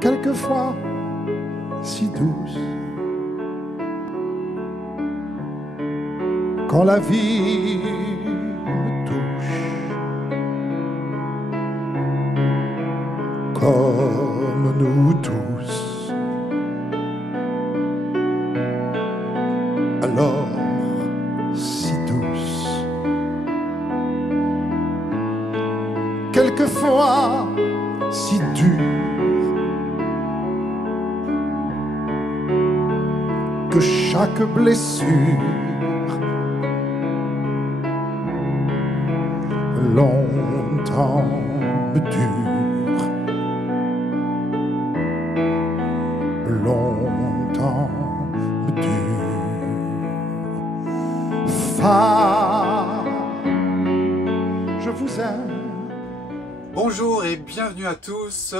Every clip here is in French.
quelquefois si douce. Quand la vie me touche, comme nous tous, alors si douce. Quelquefois si dure, que chaque blessure longtemps me dure, longtemps me dure. Femme, je vous aime. Bonjour et bienvenue à tous,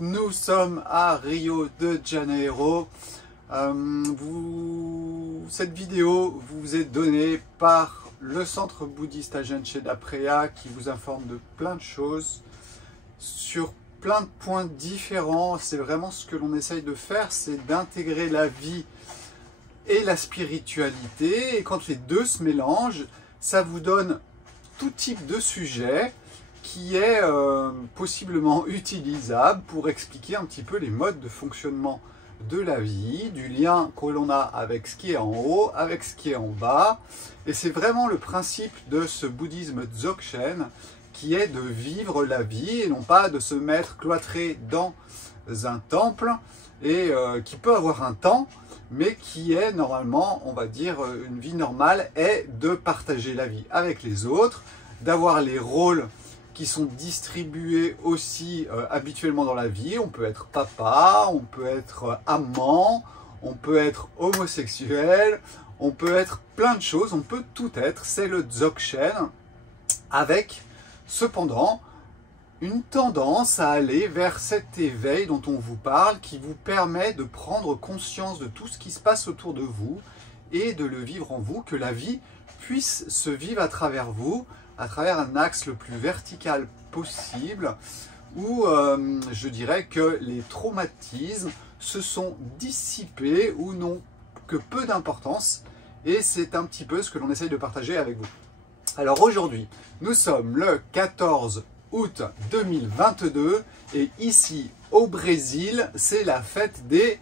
nous sommes à Rio de Janeiro. Cette vidéo vous est donnée par le centre bouddhiste Agenche d'Aprea qui vous informe de plein de choses sur plein de points différents. C'est vraiment ce que l'on essaye de faire, c'est d'intégrer la vie et la spiritualité, et quand les deux se mélangent, ça vous donne tout type de sujet qui est possiblement utilisable pour expliquer un petit peu les modes de fonctionnement de la vie, du lien que l'on a avec ce qui est en haut, avec ce qui est en bas. Et c'est vraiment le principe de ce bouddhisme Dzogchen qui est de vivre la vie et non pas de se mettre cloîtré dans un temple et qui peut avoir un temps, mais qui est normalement, on va dire, une vie normale est de partager la vie avec les autres, d'avoir les rôles qui sont distribués aussi habituellement dans la vie. On peut être papa, on peut être amant, on peut être homosexuel, on peut être plein de choses, on peut tout être. C'est le Dzogchen, avec cependant une tendance à aller vers cet éveil dont on vous parle, qui vous permet de prendre conscience de tout ce qui se passe autour de vous et de le vivre en vous, que la vie puisse se vivre à travers vous, à travers un axe le plus vertical possible, où je dirais que les traumatismes se sont dissipés ou n'ont que peu d'importance, et c'est un petit peu ce que l'on essaye de partager avec vous. Alors aujourd'hui, nous sommes le 14 août 2022, et ici au Brésil, c'est la fête des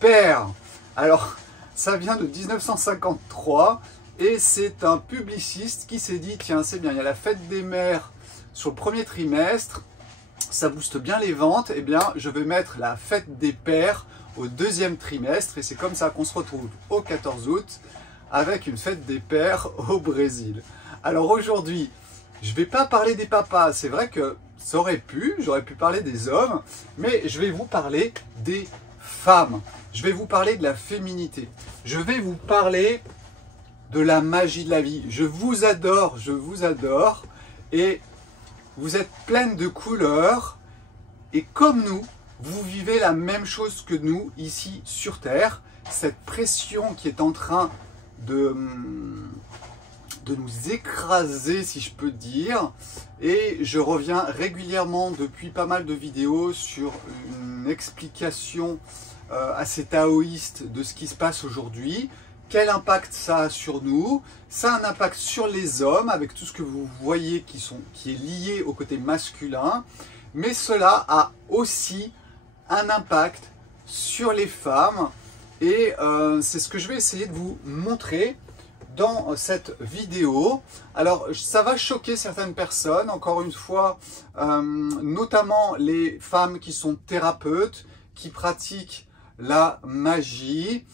pères. Alors, ça vient de 1953, et c'est un publiciste qui s'est dit, tiens, c'est bien, il y a la fête des mères sur le premier trimestre, ça booste bien les ventes, et bien, je vais mettre la fête des pères au deuxième trimestre, et c'est comme ça qu'on se retrouve au 14 août avec une fête des pères au Brésil. Alors aujourd'hui, je ne vais pas parler des papas, c'est vrai que ça aurait pu, j'aurais pu parler des hommes, mais je vais vous parler des femmes, je vais vous parler de la féminité, je vais vous parler de la magie de la vie. Je vous adore, et vous êtes pleine de couleurs, et comme nous, vous vivez la même chose que nous ici sur Terre, cette pression qui est en train de nous écraser, si je peux dire, et je reviens régulièrement depuis pas mal de vidéos sur une explication assez taoïste de ce qui se passe aujourd'hui. Quel impact ça a sur nous? Ça a un impact sur les hommes, avec tout ce que vous voyez qui est lié au côté masculin, mais cela a aussi un impact sur les femmes, et c'est ce que je vais essayer de vous montrer dans cette vidéo. Alors, ça va choquer certaines personnes, encore une fois, notamment les femmes qui sont thérapeutes, qui pratiquent la magie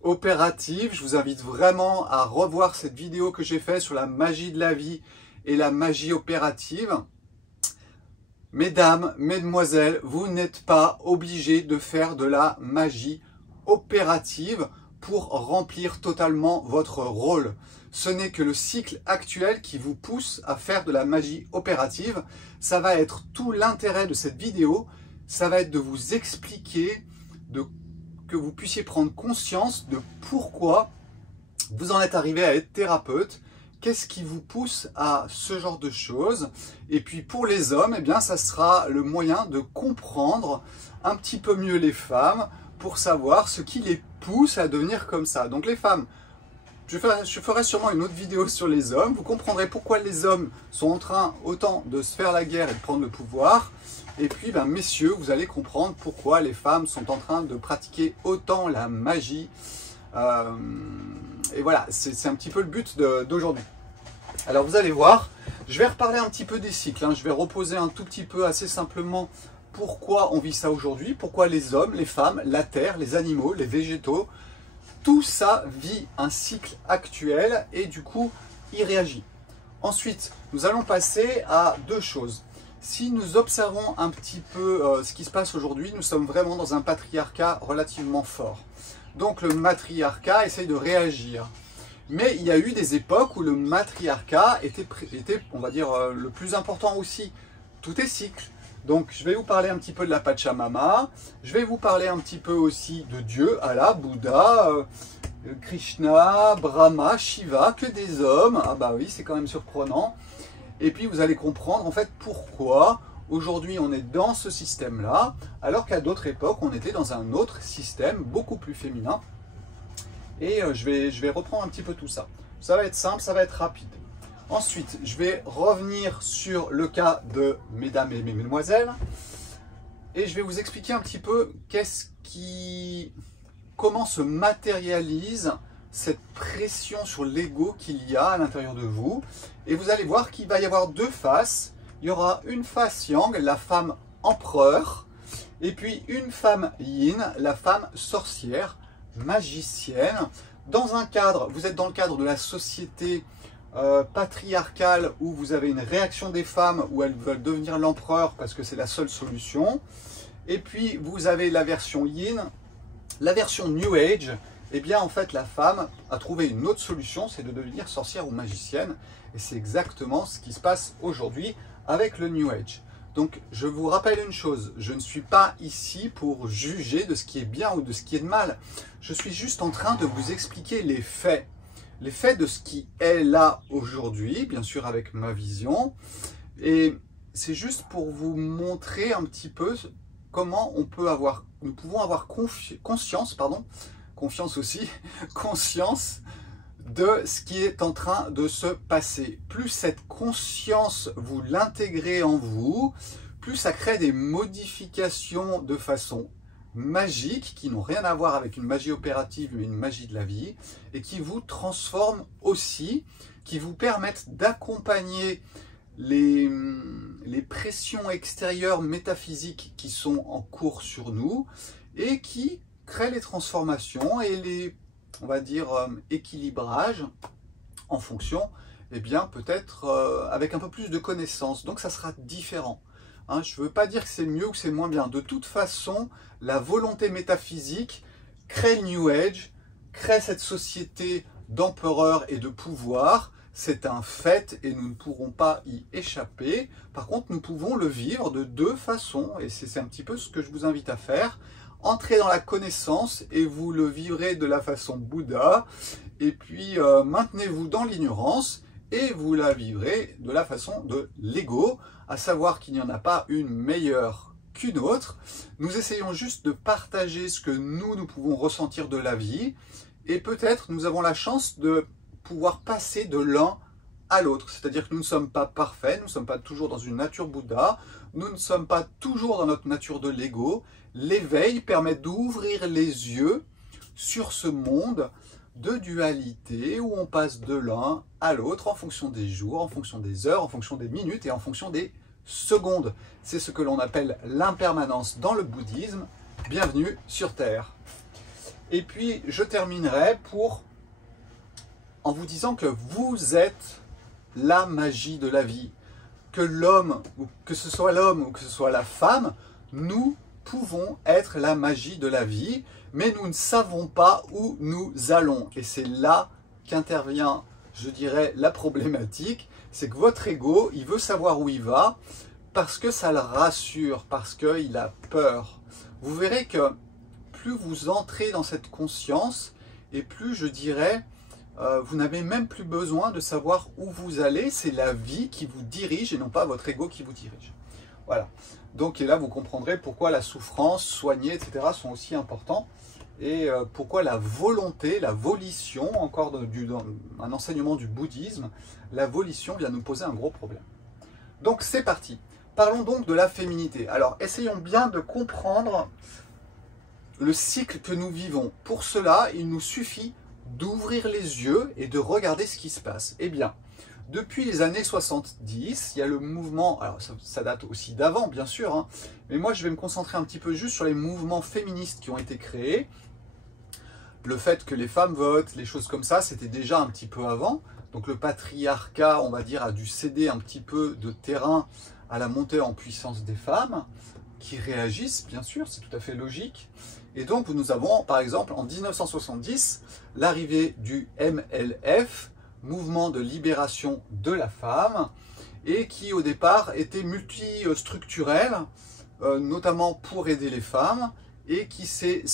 opérative. Je vous invite vraiment à revoir cette vidéo que j'ai faite sur la magie de la vie et la magie opérative. Mesdames, mesdemoiselles, vous n'êtes pas obligés de faire de la magie opérative pour remplir totalement votre rôle. Ce n'est que le cycle actuel qui vous pousse à faire de la magie opérative. Ça va être tout l'intérêt de cette vidéo, ça va être de vous expliquer, que vous puissiez prendre conscience de pourquoi vous en êtes arrivé à être thérapeute, qu'est-ce qui vous pousse à ce genre de choses. Et puis pour les hommes, eh bien, ça sera le moyen de comprendre un petit peu mieux les femmes pour savoir ce qui les pousse à devenir comme ça. Donc les femmes, je ferai sûrement une autre vidéo sur les hommes. Vous comprendrez pourquoi les hommes sont en train autant de se faire la guerre et de prendre le pouvoir. Et puis, ben, messieurs, vous allez comprendre pourquoi les femmes sont en train de pratiquer autant la magie. Et voilà, c'est un petit peu le but d'aujourd'hui. Alors vous allez voir, je vais reparler un petit peu des cycles. Je vais reposer un tout petit peu assez simplement pourquoi on vit ça aujourd'hui, pourquoi les hommes, les femmes, la terre, les animaux, les végétaux, tout ça vit un cycle actuel et du coup, il réagit. Ensuite, nous allons passer à deux choses. Si nous observons un petit peu ce qui se passe aujourd'hui, nous sommes vraiment dans un patriarcat relativement fort. Donc le matriarcat essaye de réagir. Mais il y a eu des époques où le matriarcat était on va dire, le plus important aussi. Tout est cycle. Donc je vais vous parler un petit peu de la Pachamama, je vais vous parler un petit peu aussi de Dieu, Allah, Bouddha, Krishna, Brahma, Shiva, que des hommes. Ah bah oui, c'est quand même surprenant. Et puis vous allez comprendre en fait pourquoi aujourd'hui on est dans ce système-là, alors qu'à d'autres époques on était dans un autre système beaucoup plus féminin. Et je vais reprendre un petit peu tout ça. Ça va être simple, ça va être rapide. Ensuite, je vais revenir sur le cas de mesdames et mesdemoiselles. Et je vais vous expliquer un petit peu comment se matérialise cette pression sur l'ego qu'il y a à l'intérieur de vous. Et vous allez voir qu'il va y avoir deux faces. Il y aura une face yang, la femme empereur, et puis une femme yin, la femme sorcière, magicienne. Dans un cadre, vous êtes dans le cadre de la société patriarcale où vous avez une réaction des femmes où elles veulent devenir l'empereur parce que c'est la seule solution. Et puis vous avez la version yin, la version New Age. Eh bien en fait la femme a trouvé une autre solution, c'est de devenir sorcière ou magicienne. Et c'est exactement ce qui se passe aujourd'hui avec le New Age. Donc je vous rappelle une chose, je ne suis pas ici pour juger de ce qui est bien ou de ce qui est de mal. Je suis juste en train de vous expliquer les faits de ce qui est là aujourd'hui, bien sûr avec ma vision. Et c'est juste pour vous montrer un petit peu comment nous pouvons avoir conscience de ce qui est en train de se passer. Plus cette conscience, vous l'intégrez en vous, plus ça crée des modifications de façon magique, qui n'ont rien à voir avec une magie opérative, mais une magie de la vie, et qui vous transforment aussi, qui vous permettent d'accompagner les pressions extérieures métaphysiques qui sont en cours sur nous, et qui créent les transformations et les, on va dire, équilibrage en fonction, eh bien, peut-être avec un peu plus de connaissances. Donc, ça sera différent. Je ne veux pas dire que c'est mieux ou que c'est moins bien. De toute façon, la volonté métaphysique crée le New Age, crée cette société d'empereurs et de pouvoir. C'est un fait et nous ne pourrons pas y échapper. Par contre, nous pouvons le vivre de deux façons. Et c'est un petit peu ce que je vous invite à faire. Entrez dans la connaissance et vous le vivrez de la façon Bouddha. Et puis, maintenez-vous dans l'ignorance et vous la vivrez de la façon de l'ego, à savoir qu'il n'y en a pas une meilleure qu'une autre. Nous essayons juste de partager ce que nous pouvons ressentir de la vie, et peut-être nous avons la chance de pouvoir passer de l'un à l'autre. C'est-à-dire que nous ne sommes pas parfaits, nous ne sommes pas toujours dans une nature Bouddha, nous ne sommes pas toujours dans notre nature de l'ego. L'éveil permet d'ouvrir les yeux sur ce monde de dualité où on passe de l'un à l'autre en fonction des jours, en fonction des heures, en fonction des minutes et en fonction des secondes. C'est ce que l'on appelle l'impermanence dans le bouddhisme. Bienvenue sur Terre. Et puis je terminerai en vous disant que vous êtes la magie de la vie. Que l'homme, ou que ce soit l'homme ou que ce soit la femme, nous pouvons être la magie de la vie, mais nous ne savons pas où nous allons. Et c'est là qu'intervient, je dirais, la problématique. C'est que votre ego, il veut savoir où il va parce que ça le rassure, parce qu'il a peur. Vous verrez que plus vous entrez dans cette conscience, et plus, je dirais, vous n'avez même plus besoin de savoir où vous allez, c'est la vie qui vous dirige et non pas votre ego qui vous dirige. Voilà. Donc et là, vous comprendrez pourquoi la souffrance, soigner, etc. sont aussi importants et pourquoi la volonté, la volition, encore dans un enseignement du bouddhisme, la volition vient nous poser un gros problème. Donc c'est parti. Parlons donc de la féminité. Alors essayons bien de comprendre le cycle que nous vivons. Pour cela, il nous suffit d'ouvrir les yeux et de regarder ce qui se passe. Eh bien, depuis les années 70, il y a le mouvement, alors ça date aussi d'avant bien sûr, hein, mais moi je vais me concentrer un petit peu juste sur les mouvements féministes qui ont été créés. Le fait que les femmes votent, les choses comme ça, c'était déjà un petit peu avant. Donc le patriarcat, on va dire, a dû céder un petit peu de terrain à la montée en puissance des femmes, qui réagissent, bien sûr, c'est tout à fait logique. Et donc nous avons, par exemple, en 1970, l'arrivée du MLF, Mouvement de libération de la femme, et qui au départ était multistructurel, notamment pour aider les femmes, et qui s'est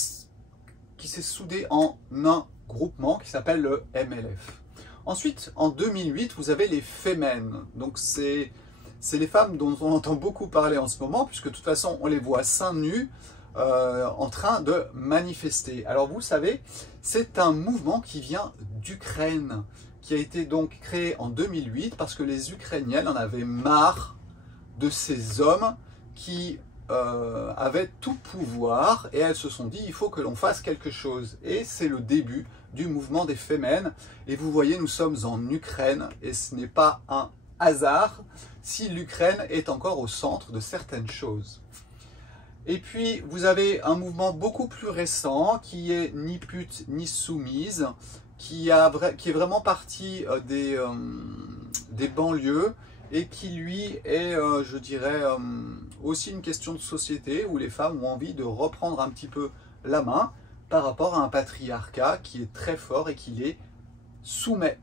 soudé en un groupement qui s'appelle le MLF. Ensuite, en 2008, vous avez les Femmes. Donc c'est les femmes dont on entend beaucoup parler en ce moment, puisque de toute façon, on les voit seins nus en train de manifester. Alors vous savez, c'est un mouvement qui vient d'Ukraine, qui a été donc créé en 2008 parce que les Ukrainiennes en avaient marre de ces hommes qui avaient tout pouvoir et elles se sont dit il faut que l'on fasse quelque chose. Et c'est le début du mouvement des Femmes. Et vous voyez, nous sommes en Ukraine et ce n'est pas un hasard si l'Ukraine est encore au centre de certaines choses. Et puis, vous avez un mouvement beaucoup plus récent qui est ni pute ni soumise, qui est vraiment parti des banlieues et qui, lui, est, je dirais, aussi une question de société où les femmes ont envie de reprendre un petit peu la main par rapport à un patriarcat qui est très fort et qui les soumet.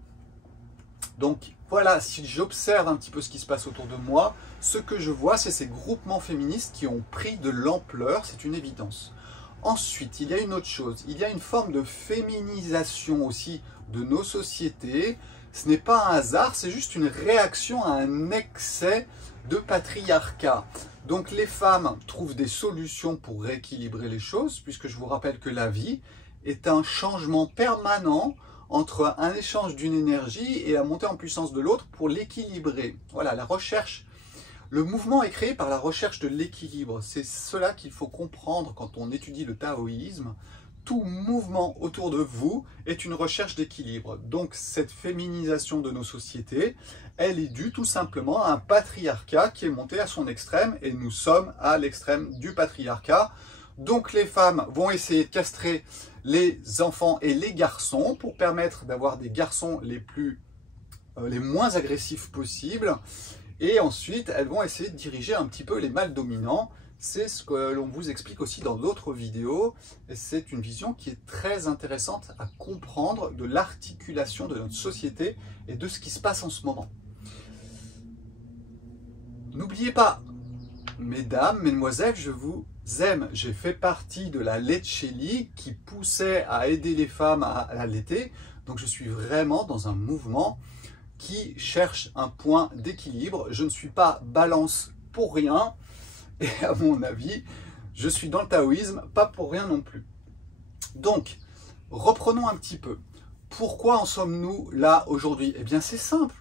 Donc voilà, si j'observe un petit peu ce qui se passe autour de moi, ce que je vois, c'est ces groupements féministes qui ont pris de l'ampleur, c'est une évidence. Ensuite, il y a une autre chose, il y a une forme de féminisation aussi de nos sociétés. Ce n'est pas un hasard, c'est juste une réaction à un excès de patriarcat. Donc les femmes trouvent des solutions pour rééquilibrer les choses, puisque je vous rappelle que la vie est un changement permanent entre un échange d'une énergie et la montée en puissance de l'autre pour l'équilibrer. Voilà, la recherche. Le mouvement est créé par la recherche de l'équilibre. C'est cela qu'il faut comprendre quand on étudie le taoïsme. Tout mouvement autour de vous est une recherche d'équilibre. Donc cette féminisation de nos sociétés, elle est due tout simplement à un patriarcat qui est monté à son extrême et nous sommes à l'extrême du patriarcat. Donc les femmes vont essayer de castrer les enfants et les garçons pour permettre d'avoir des garçons les moins agressifs possibles. Et ensuite, elles vont essayer de diriger un petit peu les mâles dominants. C'est ce que l'on vous explique aussi dans d'autres vidéos. Et c'est une vision qui est très intéressante à comprendre de l'articulation de notre société et de ce qui se passe en ce moment. N'oubliez pas, mesdames, mesdemoiselles, je vous aime. J'ai fait partie de la Lecce League qui poussait à aider les femmes à allaiter. Donc je suis vraiment dans un mouvement qui cherche un point d'équilibre. Je ne suis pas balance pour rien. Et à mon avis, je suis dans le taoïsme, pas pour rien non plus. Donc, reprenons un petit peu. Pourquoi en sommes-nous là aujourd'hui? Eh bien, c'est simple.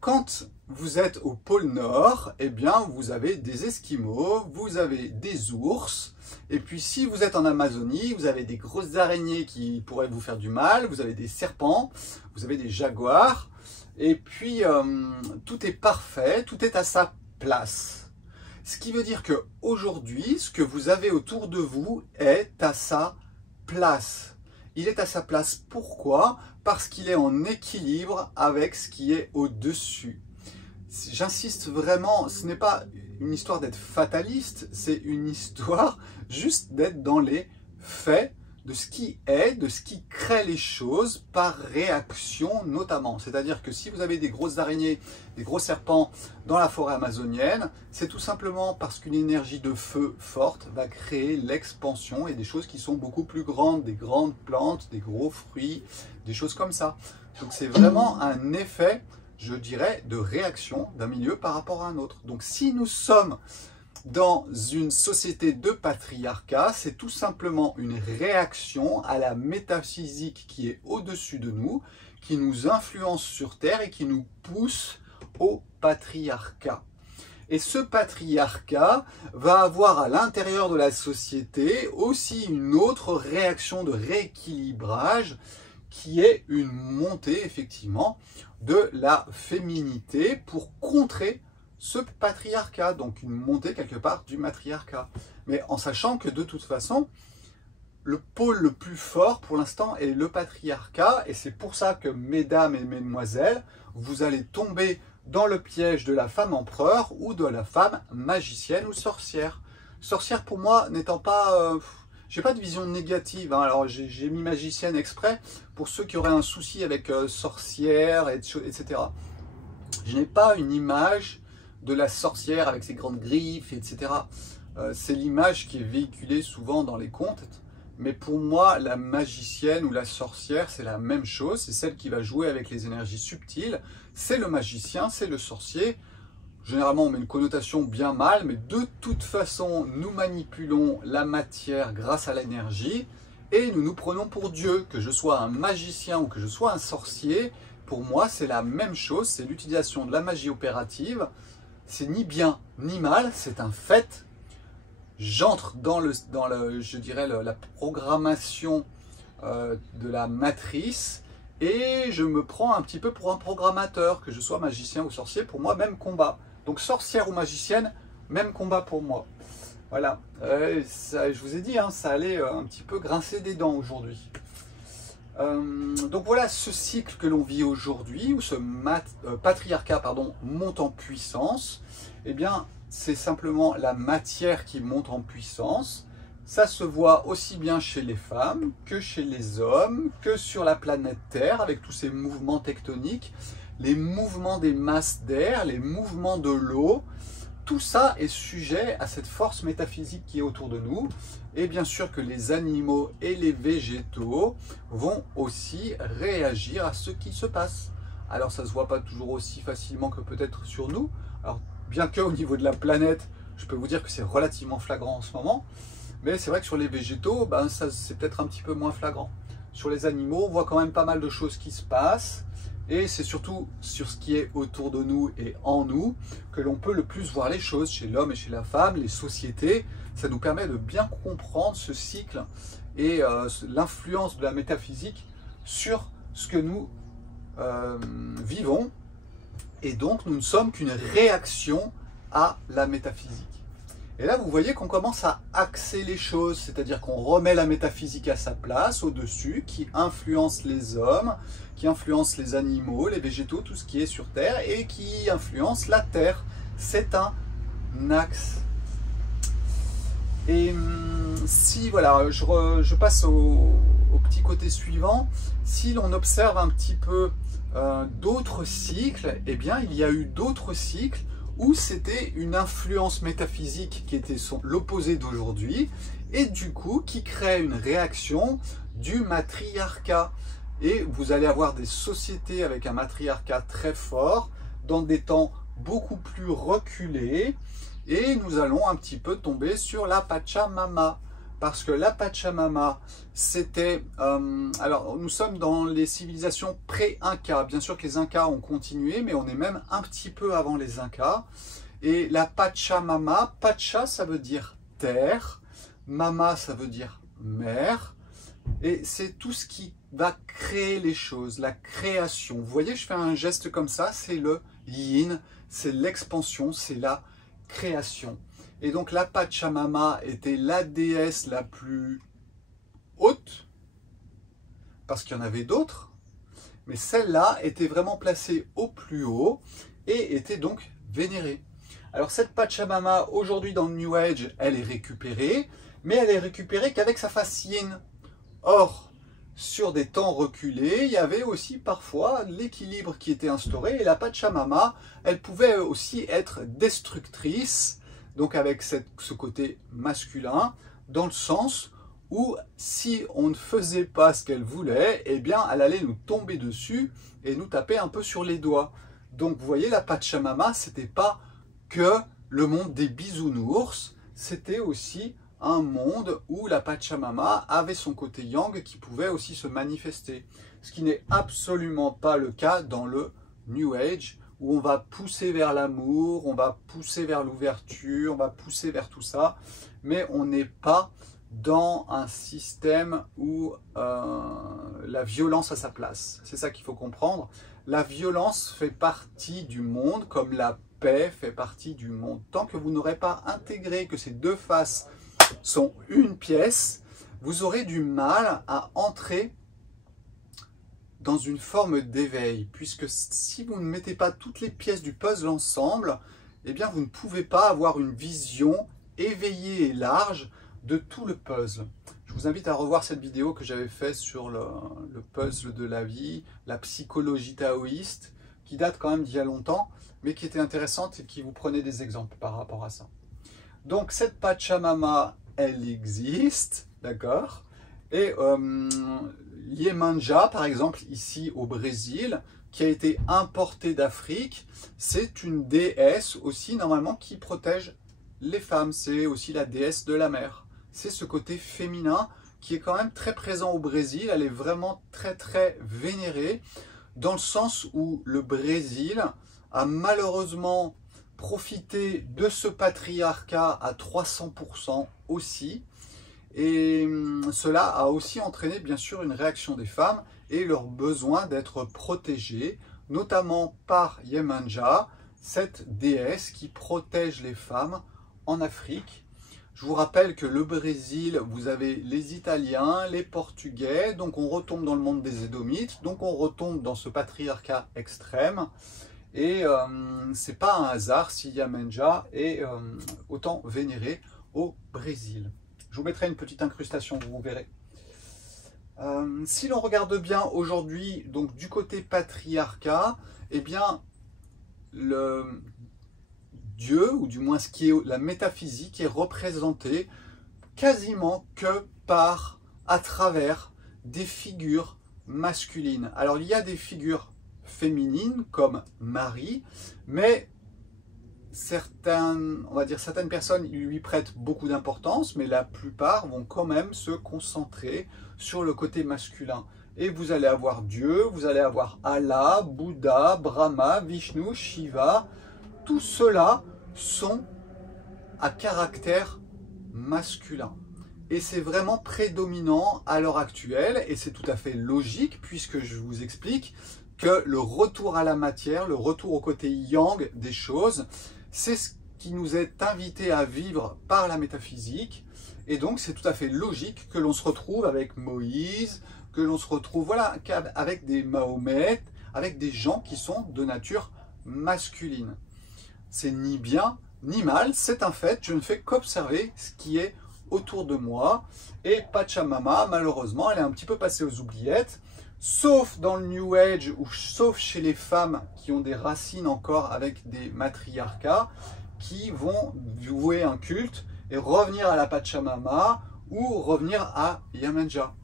Quand vous êtes au pôle Nord, eh bien, vous avez des Esquimaux, vous avez des ours, et puis si vous êtes en Amazonie, vous avez des grosses araignées qui pourraient vous faire du mal, vous avez des serpents, vous avez des jaguars, et puis tout est parfait, tout est à sa place. Ce qui veut dire qu'aujourd'hui, ce que vous avez autour de vous est à sa place. Il est à sa place. Pourquoi? Parce qu'il est en équilibre avec ce qui est au-dessus. J'insiste vraiment, ce n'est pas une histoire d'être fataliste, c'est une histoire juste d'être dans les faits de ce qui est, de ce qui crée les choses par réaction notamment. C'est-à-dire que si vous avez des grosses araignées, des gros serpents dans la forêt amazonienne, c'est tout simplement parce qu'une énergie de feu forte va créer l'expansion et des choses qui sont beaucoup plus grandes, des grandes plantes, des gros fruits, des choses comme ça. Donc c'est vraiment un effet, je dirais, de réaction d'un milieu par rapport à un autre. Donc si nous sommes dans une société de patriarcat, c'est tout simplement une réaction à la métaphysique qui est au-dessus de nous, qui nous influence sur Terre et qui nous pousse au patriarcat. Et ce patriarcat va avoir à l'intérieur de la société aussi une autre réaction de rééquilibrage qui est une montée effectivement de la féminité pour contrer ce patriarcat, donc une montée quelque part du matriarcat. Mais en sachant que de toute façon, le pôle le plus fort pour l'instant est le patriarcat, et c'est pour ça que mesdames et mesdemoiselles, vous allez tomber dans le piège de la femme empereur ou de la femme magicienne ou sorcière. Sorcière pour moi n'étant pas... j'ai pas de vision négative, hein. Alors j'ai mis magicienne exprès pour ceux qui auraient un souci avec sorcière, etc. Je n'ai pas une image de la sorcière avec ses grandes griffes, etc. C'est l'image qui est véhiculée souvent dans les contes, mais pour moi, la magicienne ou la sorcière, c'est la même chose, c'est celle qui va jouer avec les énergies subtiles, c'est le magicien, c'est le sorcier. Généralement, on met une connotation bien mal, mais de toute façon, nous manipulons la matière grâce à l'énergie, et nous nous prenons pour Dieu. Que je sois un magicien ou que je sois un sorcier, pour moi, c'est la même chose, c'est l'utilisation de la magie opérative. C'est ni bien ni mal, c'est un fait. J'entre dans je dirais, la programmation de la matrice et je me prends un petit peu pour un programmateur, que je sois magicien ou sorcier, pour moi, même combat. Donc sorcière ou magicienne, même combat pour moi. Voilà, je vous ai dit, hein, ça allait un petit peu grincer des dents aujourd'hui. Donc voilà ce cycle que l'on vit aujourd'hui, où ce patriarcat monte en puissance. Eh bien, c'est simplement la matière qui monte en puissance. Ça se voit aussi bien chez les femmes que chez les hommes, que sur la planète Terre, avec tous ces mouvements tectoniques, les mouvements des masses d'air, les mouvements de l'eau. Tout ça est sujet à cette force métaphysique qui est autour de nous. Et bien sûr que les animaux et les végétaux vont aussi réagir à ce qui se passe. Alors ça ne se voit pas toujours aussi facilement que peut-être sur nous. Alors bien qu'au niveau de la planète, je peux vous dire que c'est relativement flagrant en ce moment. Mais c'est vrai que sur les végétaux, ben, ça c'est peut-être un petit peu moins flagrant. Sur les animaux, on voit quand même pas mal de choses qui se passent. Et c'est surtout sur ce qui est autour de nous et en nous que l'on peut le plus voir les choses, chez l'homme et chez la femme, les sociétés. Ça nous permet de bien comprendre ce cycle et l'influence de la métaphysique sur ce que nous vivons. Et donc, nous ne sommes qu'une réaction à la métaphysique. Et là, vous voyez qu'on commence à axer les choses, c'est-à-dire qu'on remet la métaphysique à sa place, au-dessus, qui influence les hommes, qui influence les animaux, les végétaux, tout ce qui est sur Terre, et qui influence la Terre. C'est un axe. Et si, voilà, je passe au petit côté suivant, si l'on observe un petit peu d'autres cycles, eh bien, il y a eu d'autres cycles où c'était une influence métaphysique qui était l'opposé d'aujourd'hui, et du coup qui crée une réaction du matriarcat. Et vous allez avoir des sociétés avec un matriarcat très fort, dans des temps beaucoup plus reculés, et nous allons un petit peu tomber sur la Pachamama. Parce que la Pachamama, c'était... alors, nous sommes dans les civilisations pré-Inca. Bien sûr que les Incas ont continué, mais on est même un petit peu avant les Incas. Et la Pachamama, Pacha, ça veut dire terre. Mama, ça veut dire mère. Et c'est tout ce qui va créer les choses, la création. Vous voyez, je fais un geste comme ça, c'est le yin, c'est l'expansion, c'est la création. Et donc la Pachamama était la déesse la plus haute, parce qu'il y en avait d'autres, mais celle-là était vraiment placée au plus haut et était donc vénérée. Alors cette Pachamama, aujourd'hui dans le New Age, elle est récupérée, mais elle est récupérée qu'avec sa face yin. Or, sur des temps reculés, il y avait aussi parfois l'équilibre qui était instauré et la Pachamama, elle pouvait aussi être destructrice, donc avec ce côté masculin, dans le sens où si on ne faisait pas ce qu'elle voulait, eh bien elle allait nous tomber dessus et nous taper un peu sur les doigts. Donc vous voyez, la Pachamama, c'était pas que le monde des bisounours, c'était aussi un monde où la Pachamama avait son côté yang qui pouvait aussi se manifester. Ce qui n'est absolument pas le cas dans le New Age, où on va pousser vers l'amour, on va pousser vers l'ouverture, on va pousser vers tout ça, mais on n'est pas dans un système où la violence a sa place. C'est ça qu'il faut comprendre. La violence fait partie du monde, comme la paix fait partie du monde. Tant que vous n'aurez pas intégré que ces deux faces sont une pièce, vous aurez du mal à entrer dans une forme d'éveil, puisque si vous ne mettez pas toutes les pièces du puzzle ensemble, eh bien vous ne pouvez pas avoir une vision éveillée et large de tout le puzzle. Je vous invite à revoir cette vidéo que j'avais faite sur le puzzle de la vie, la psychologie taoïste, qui date quand même d'il y a longtemps, mais qui était intéressante et qui vous prenait des exemples par rapport à ça. Donc cette Pachamama, elle existe, d'accord? Et Iemanjá, par exemple, ici au Brésil, qui a été importée d'Afrique, c'est une déesse aussi, normalement, qui protège les femmes. C'est aussi la déesse de la mer. C'est ce côté féminin qui est quand même très présent au Brésil. Elle est vraiment très, très vénérée, dans le sens où le Brésil a malheureusement profiter de ce patriarcat à 300% aussi. Et cela a aussi entraîné bien sûr une réaction des femmes et leur besoin d'être protégées, notamment par Iemanjá, cette déesse qui protège les femmes en Afrique. Je vous rappelle que le Brésil, vous avez les Italiens, les Portugais, donc on retombe dans le monde des Édomites, donc on retombe dans ce patriarcat extrême. Et c'est pas un hasard si Iemanjá est autant vénéré au Brésil. Je vous mettrai une petite incrustation, vous verrez. Si l'on regarde bien aujourd'hui, donc du côté patriarcat, eh bien le Dieu, ou du moins ce qui est la métaphysique, est représenté quasiment que à travers des figures masculines. Alors il y a des figures féminines comme Marie, mais certaines personnes lui prêtent beaucoup d'importance, mais la plupart vont quand même se concentrer sur le côté masculin. Et vous allez avoir Dieu, vous allez avoir Allah, Bouddha, Brahma, Vishnu, Shiva. Tout cela sont à caractère masculin. Et c'est vraiment prédominant à l'heure actuelle, et c'est tout à fait logique, puisque je vous explique que le retour à la matière, le retour au côté yang des choses, c'est ce qui nous est invité à vivre par la métaphysique. Et donc c'est tout à fait logique que l'on se retrouve avec Moïse, que l'on se retrouve voilà, avec des Mahomet, avec des gens qui sont de nature masculine. C'est ni bien ni mal, c'est un fait, je ne fais qu'observer ce qui est autour de moi. Et Pachamama, malheureusement, elle est un petit peu passée aux oubliettes, sauf dans le New Age, ou sauf chez les femmes qui ont des racines encore avec des matriarcats, qui vont vouer un culte et revenir à la Pachamama ou revenir à Iemanjá.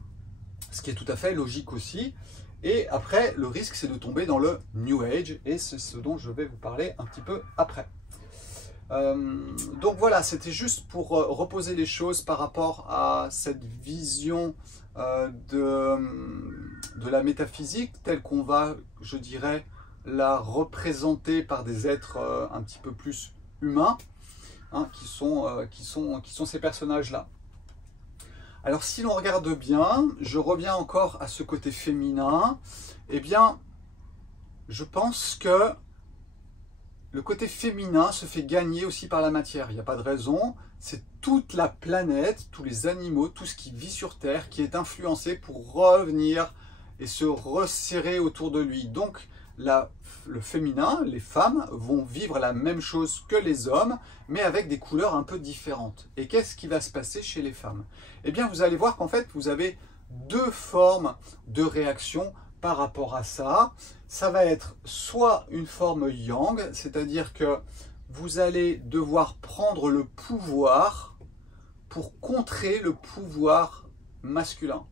Ce qui est tout à fait logique aussi. Et après, le risque, c'est de tomber dans le New Age, et c'est ce dont je vais vous parler un petit peu après. Donc voilà, c'était juste pour reposer les choses par rapport à cette vision de la métaphysique, telle qu'on va, je dirais, la représenter par des êtres un petit peu plus humains, hein, qui sont ces personnages-là. Alors si l'on regarde bien, je reviens encore à ce côté féminin, eh bien, je pense que le côté féminin se fait gagner aussi par la matière. Il n'y a pas de raison, c'est toute la planète, tous les animaux, tout ce qui vit sur Terre qui est influencé pour revenir et se resserrer autour de lui. Donc le féminin, les femmes, vont vivre la même chose que les hommes, mais avec des couleurs un peu différentes. Et qu'est-ce qui va se passer chez les femmes? Eh bien, vous allez voir qu'en fait, vous avez deux formes de réaction par rapport à ça. Ça va être soit une forme yang, c'est-à-dire que vous allez devoir prendre le pouvoir pour contrer le pouvoir masculin.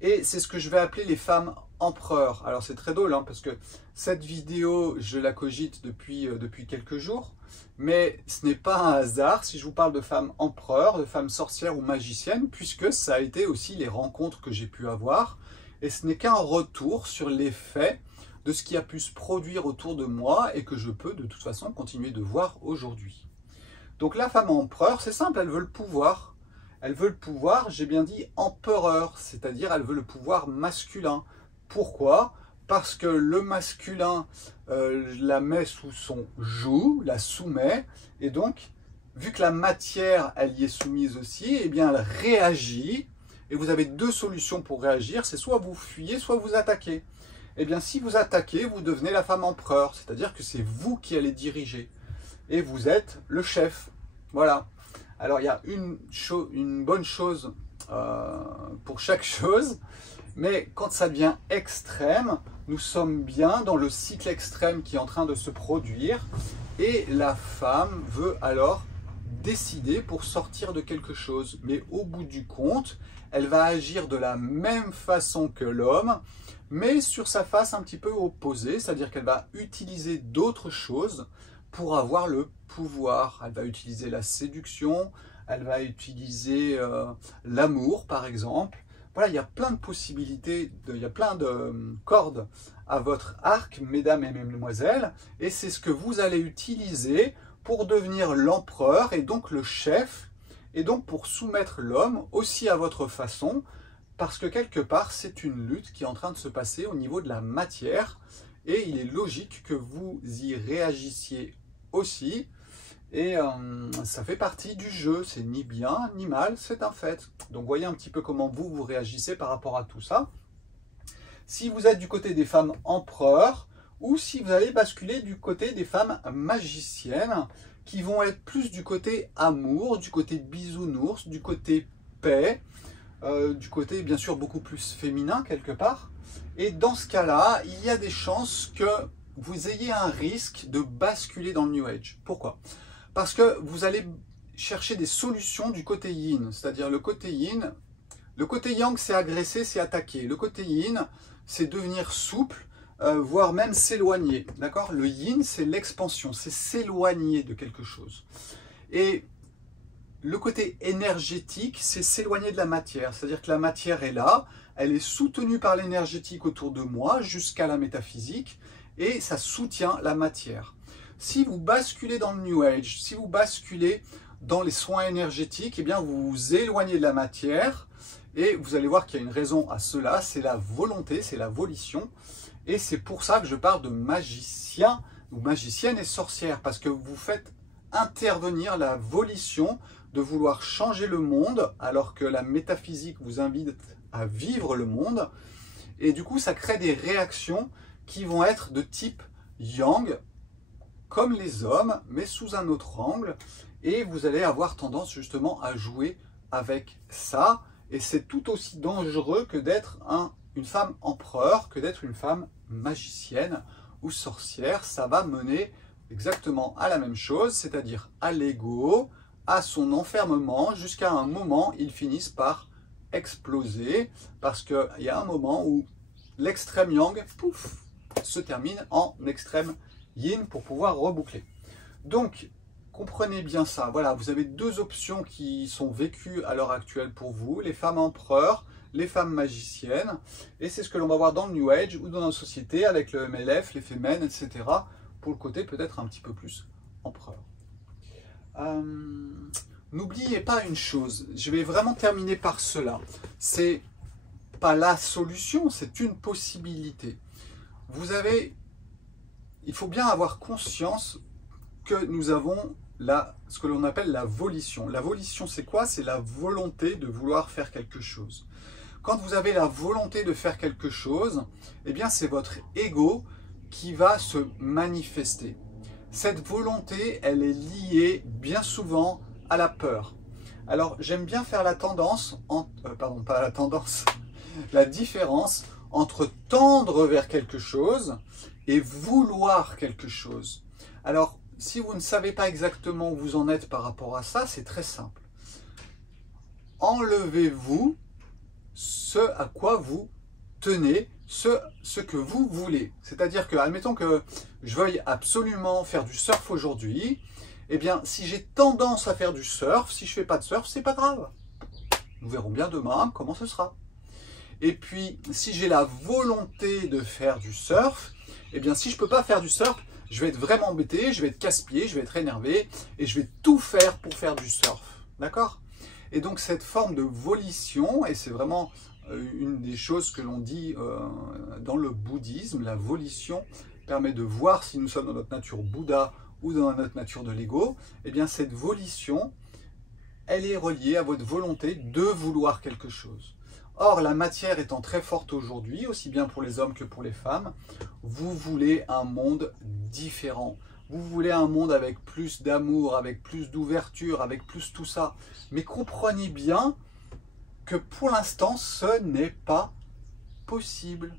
Et c'est ce que je vais appeler les femmes empereurs. Alors c'est très drôle, hein, parce que cette vidéo, je la cogite depuis quelques jours, mais ce n'est pas un hasard si je vous parle de femmes empereurs, de femmes sorcières ou magiciennes, puisque ça a été aussi les rencontres que j'ai pu avoir, et ce n'est qu'un retour sur l'effet de ce qui a pu se produire autour de moi et que je peux de toute façon continuer de voir aujourd'hui. Donc la femme empereur, c'est simple, elle veut le pouvoir. Elle veut le pouvoir, j'ai bien dit empereur, c'est-à-dire elle veut le pouvoir masculin. Pourquoi? Parce que le masculin la met sous son joug, la soumet, et donc, vu que la matière, elle y est soumise aussi, eh bien elle réagit, et vous avez deux solutions pour réagir, c'est soit vous fuyez, soit vous attaquez. Eh bien, si vous attaquez, vous devenez la femme empereur, c'est-à-dire que c'est vous qui allez diriger, et vous êtes le chef. Voilà. Alors, il y a une bonne chose pour chaque chose, mais quand ça devient extrême, nous sommes bien dans le cycle extrême qui est en train de se produire, et la femme veut alors décider pour sortir de quelque chose. Mais au bout du compte, elle va agir de la même façon que l'homme, mais sur sa face un petit peu opposée, c'est-à-dire qu'elle va utiliser d'autres choses pour avoir le pouvoir. Elle va utiliser la séduction, elle va utiliser l'amour par exemple. Voilà, il y a plein de possibilités, il y a plein de cordes à votre arc, mesdames et mesdemoiselles, et c'est ce que vous allez utiliser pour devenir l'empereur et donc le chef, et donc pour soumettre l'homme aussi à votre façon, parce que quelque part, c'est une lutte qui est en train de se passer au niveau de la matière, et il est logique que vous y réagissiez aussi, et ça fait partie du jeu, c'est ni bien ni mal, c'est un fait. Donc voyez un petit peu comment vous réagissez par rapport à tout ça. Si vous êtes du côté des femmes empereurs, ou si vous allez basculer du côté des femmes magiciennes, qui vont être plus du côté amour, du côté bisounours, du côté paix, du côté bien sûr beaucoup plus féminin quelque part. Et dans ce cas-là, il y a des chances que vous ayez un risque de basculer dans le New Age. Pourquoi? Parce que vous allez chercher des solutions du côté yin, c'est-à-dire le côté yin. Le côté yang, c'est agresser, c'est attaquer. Le côté yin, c'est devenir souple, voire même s'éloigner. D'accord? Le yin, c'est l'expansion, c'est s'éloigner de quelque chose. Et le côté énergétique, c'est s'éloigner de la matière. C'est-à-dire que la matière est là, elle est soutenue par l'énergétique autour de moi jusqu'à la métaphysique, et ça soutient la matière. Si vous basculez dans le New Age, si vous basculez dans les soins énergétiques, eh bien vous vous éloignez de la matière, et vous allez voir qu'il y a une raison à cela, c'est la volonté, c'est la volition, et c'est pour ça que je parle de magicien, ou magicienne et sorcière, parce que vous faites intervenir la volition de vouloir changer le monde, alors que la métaphysique vous invite à vivre le monde, et du coup ça crée des réactions qui vont être de type yang, comme les hommes, mais sous un autre angle, et vous allez avoir tendance justement à jouer avec ça, et c'est tout aussi dangereux que d'être une femme empereur, que d'être une femme magicienne ou sorcière. Ça va mener exactement à la même chose, c'est-à-dire à l'ego, à son enfermement, jusqu'à un moment, ils finissent par exploser, parce qu'il y a un moment où l'extrême yang, pouf, se termine en extrême yin pour pouvoir reboucler. Donc, comprenez bien ça. Voilà, vous avez deux options qui sont vécues à l'heure actuelle pour vous, les femmes empereurs, les femmes magiciennes, et c'est ce que l'on va voir dans le New Age ou dans la société avec le MLF, les Femen, etc., pour le côté peut-être un petit peu plus empereur. N'oubliez pas une chose, je vais vraiment terminer par cela, c'est pas la solution, c'est une possibilité. Il faut bien avoir conscience que nous avons ce que l'on appelle la volition. La volition, c'est quoi? C'est la volonté de vouloir faire quelque chose. Quand vous avez la volonté de faire quelque chose, eh bien c'est votre ego qui va se manifester. Cette volonté, elle est liée bien souvent à la peur. Alors, j'aime bien faire la tendance, pas la tendance, la différence entre tendre vers quelque chose et vouloir quelque chose. Alors, si vous ne savez pas exactement où vous en êtes par rapport à ça, c'est très simple. Enlevez-vous ce à quoi vous tenez, ce que vous voulez. C'est-à-dire que, admettons que je veuille absolument faire du surf aujourd'hui, eh bien, si j'ai tendance à faire du surf, si je ne fais pas de surf, c'est pas grave. Nous verrons bien demain comment ce sera. Et puis, si j'ai la volonté de faire du surf, eh bien, si je ne peux pas faire du surf, je vais être vraiment embêté, je vais être casse-pied, je vais être énervé, et je vais tout faire pour faire du surf. D'accord? Et donc, cette forme de volition, et c'est vraiment une des choses que l'on dit dans le bouddhisme, la volition permet de voir si nous sommes dans notre nature Bouddha ou dans notre nature de l'ego. Eh bien, cette volition, elle est reliée à votre volonté de vouloir quelque chose. Or, la matière étant très forte aujourd'hui, aussi bien pour les hommes que pour les femmes, vous voulez un monde différent. Vous voulez un monde avec plus d'amour, avec plus d'ouverture, avec plus tout ça. Mais comprenez bien que pour l'instant, ce n'est pas possible.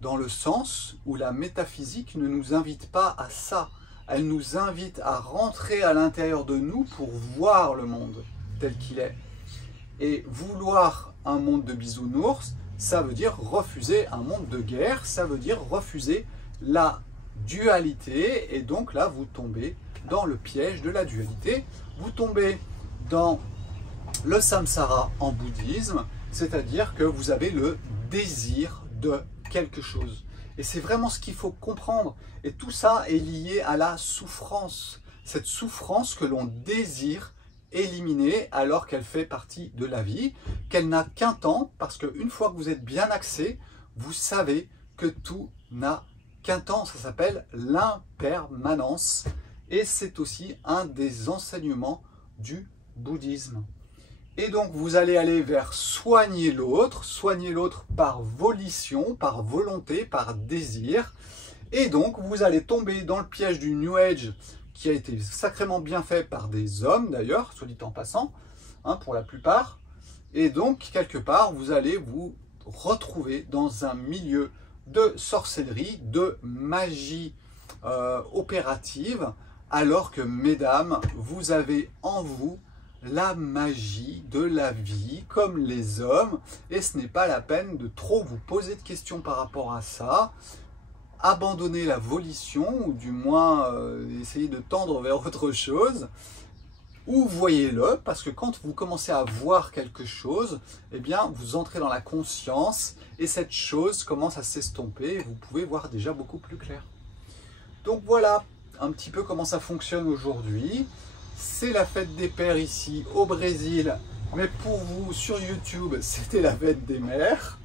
Dans le sens où la métaphysique ne nous invite pas à ça. Elle nous invite à rentrer à l'intérieur de nous pour voir le monde tel qu'il est. Et vouloir un monde de bisounours, ça veut dire refuser un monde de guerre, ça veut dire refuser la dualité, et donc là vous tombez dans le piège de la dualité, vous tombez dans le samsara en bouddhisme, c'est-à-dire que vous avez le désir de quelque chose. Et c'est vraiment ce qu'il faut comprendre. Et tout ça est lié à la souffrance. Cette souffrance que l'on désire éliminer alors qu'elle fait partie de la vie, qu'elle n'a qu'un temps, parce qu'une fois que vous êtes bien axé, vous savez que tout n'a qu'un temps. Ça s'appelle l'impermanence. Et c'est aussi un des enseignements du bouddhisme. Et donc vous allez aller vers soigner l'autre par volition, par volonté, par désir. Et donc vous allez tomber dans le piège du New Age, qui a été sacrément bien fait par des hommes d'ailleurs, soit dit en passant, hein, pour la plupart. Et donc quelque part vous allez vous retrouver dans un milieu de sorcellerie, de magie opérative, alors que mesdames, vous avez en vous la magie de la vie comme les hommes, et ce n'est pas la peine de trop vous poser de questions par rapport à ça. Abandonnez la volition, ou du moins essayez de tendre vers autre chose, ou voyez-le, parce que quand vous commencez à voir quelque chose, eh bien vous entrez dans la conscience, et cette chose commence à s'estomper, et vous pouvez voir déjà beaucoup plus clair. Donc voilà un petit peu comment ça fonctionne aujourd'hui. C'est la fête des pères ici au Brésil, mais pour vous sur YouTube, c'était la fête des mères.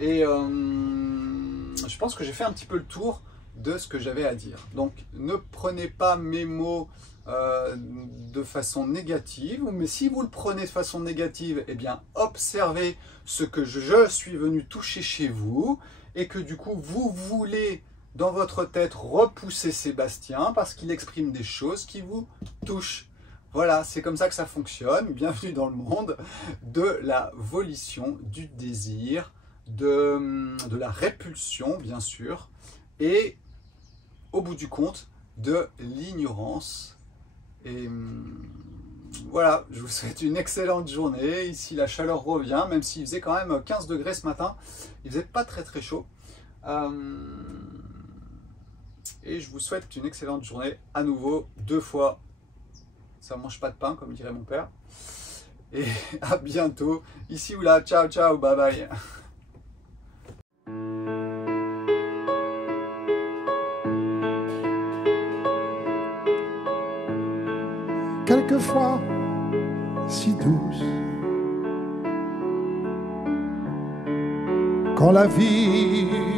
Et je pense que j'ai fait un petit peu le tour de ce que j'avais à dire. Donc ne prenez pas mes mots de façon négative, mais si vous le prenez de façon négative, eh bien observez ce que je suis venu toucher chez vous, et que du coup vous voulez dans votre tête repousser Sébastien parce qu'il exprime des choses qui vous touchent. Voilà, c'est comme ça que ça fonctionne. Bienvenue dans le monde de la volition, du désir, de la répulsion, bien sûr, et au bout du compte, de l'ignorance. Et voilà, je vous souhaite une excellente journée. Ici, la chaleur revient, même s'il faisait quand même 15 degrés ce matin. Il faisait pas très chaud. Et je vous souhaite une excellente journée à nouveau, 2 fois. Ça ne mange pas de pain, comme dirait mon père. Et à bientôt, ici ou là. Ciao, ciao, bye bye. Quelquefois si douce, quand la vie